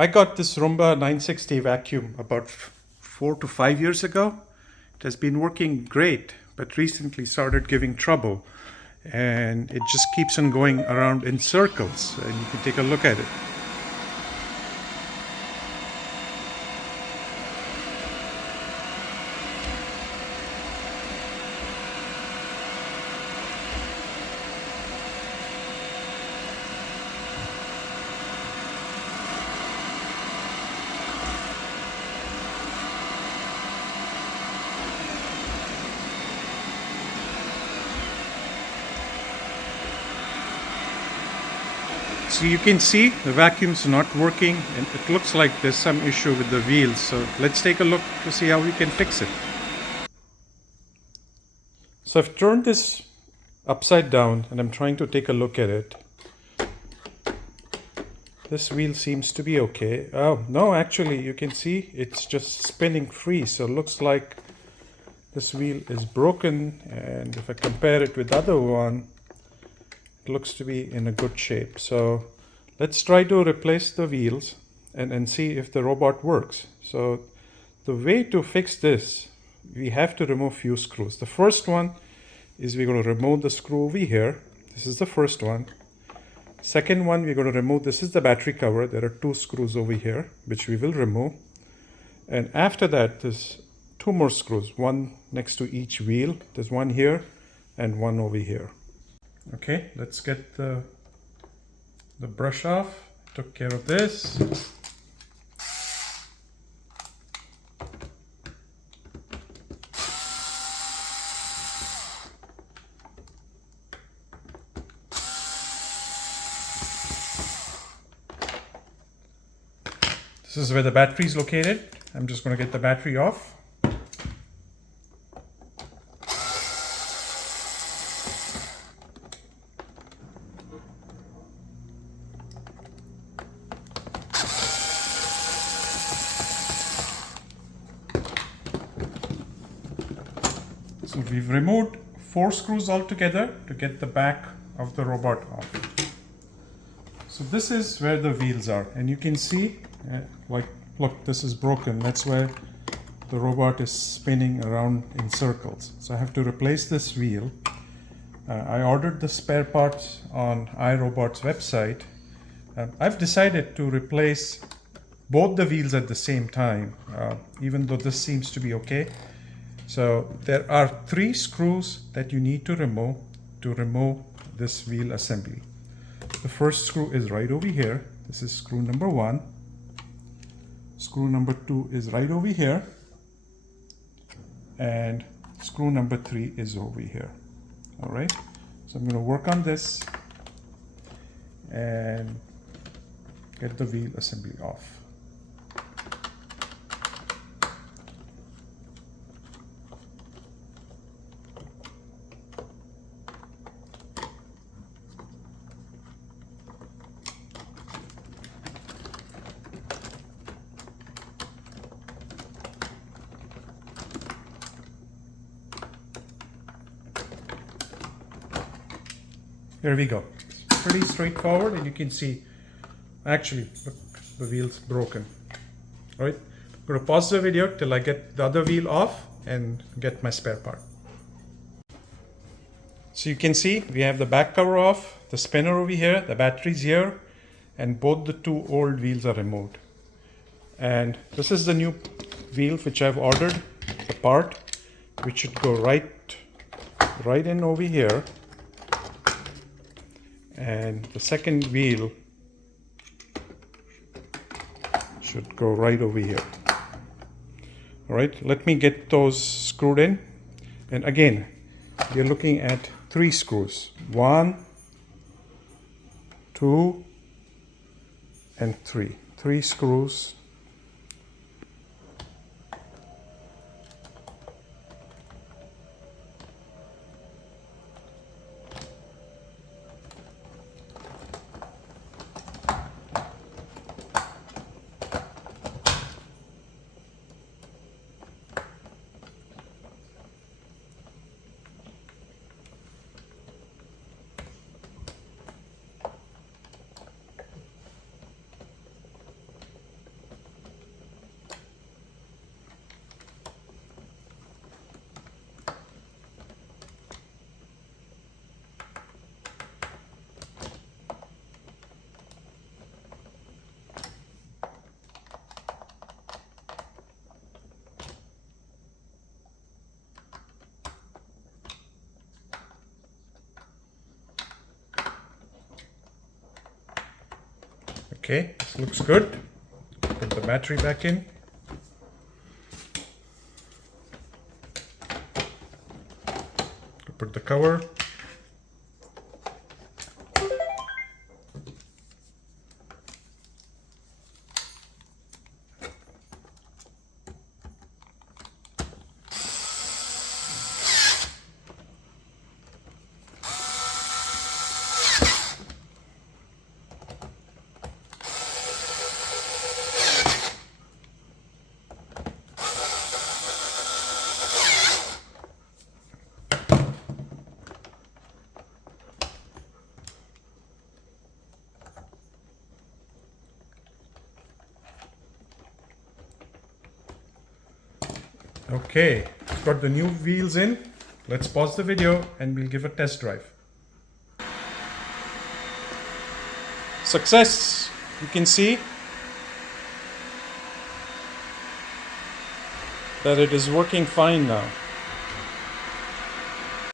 I got this Roomba 960 vacuum about 4 to 5 years ago. It has been working great, but recently started giving trouble. And it just keeps on going around in circles. And you can take a look at it. So you can see the vacuum's not working and it looks like there's some issue with the wheels. So let's take a look to see how we can fix it. So I've turned this upside down and I'm trying to take a look at it. This wheel seems to be okay. Oh, no, actually you can see it's just spinning free. So it looks like this wheel is broken, and if I compare it with the other one, it looks to be in a good shape. So let's try to replace the wheels and see if the robot works. So the way to fix this, we have to remove few screws. The first one is we're going to remove the screw over here. This is the first one. Second one, we're going to remove, this is the battery cover. There are 2 screws over here, which we will remove. And after that, there's 2 more screws, one next to each wheel. There's one here and one over here. Okay, let's get the brush off. Took care of this. This is where the battery is located. I'm just going to get the battery off. So we've removed 4 screws altogether to get the back of the robot off. So this is where the wheels are, and you can see, like, look, this is broken. That's where the robot is spinning around in circles. So I have to replace this wheel. I ordered the spare parts on iRobot's website. I've decided to replace both the wheels at the same time, even though this seems to be okay. So there are 3 screws that you need to remove this wheel assembly. The first screw is right over here. This is screw number 1. Screw number 2 is right over here. And screw number 3 is over here. All right. So I'm going to work on this and get the wheel assembly off. Here we go. It's pretty straightforward, and you can see, actually, look, the wheel's broken. All right, I'm going to pause the video till I get the other wheel off and get my spare part. So you can see we have the back cover off, the spinner over here, the batteries here, and both the 2 old wheels are removed. And this is the new wheel which I've ordered, the part, which should go right in over here. And the second wheel should go right over here. All right, let me get those screwed in. And again, you're looking at 3 screws. 1, 2, and 3. 3 screws. Okay, this looks good. Put the battery back in. Put the cover. Okay, got the new wheels in. Let's pause the video and we'll give a test drive. Success! You can see that it is working fine now.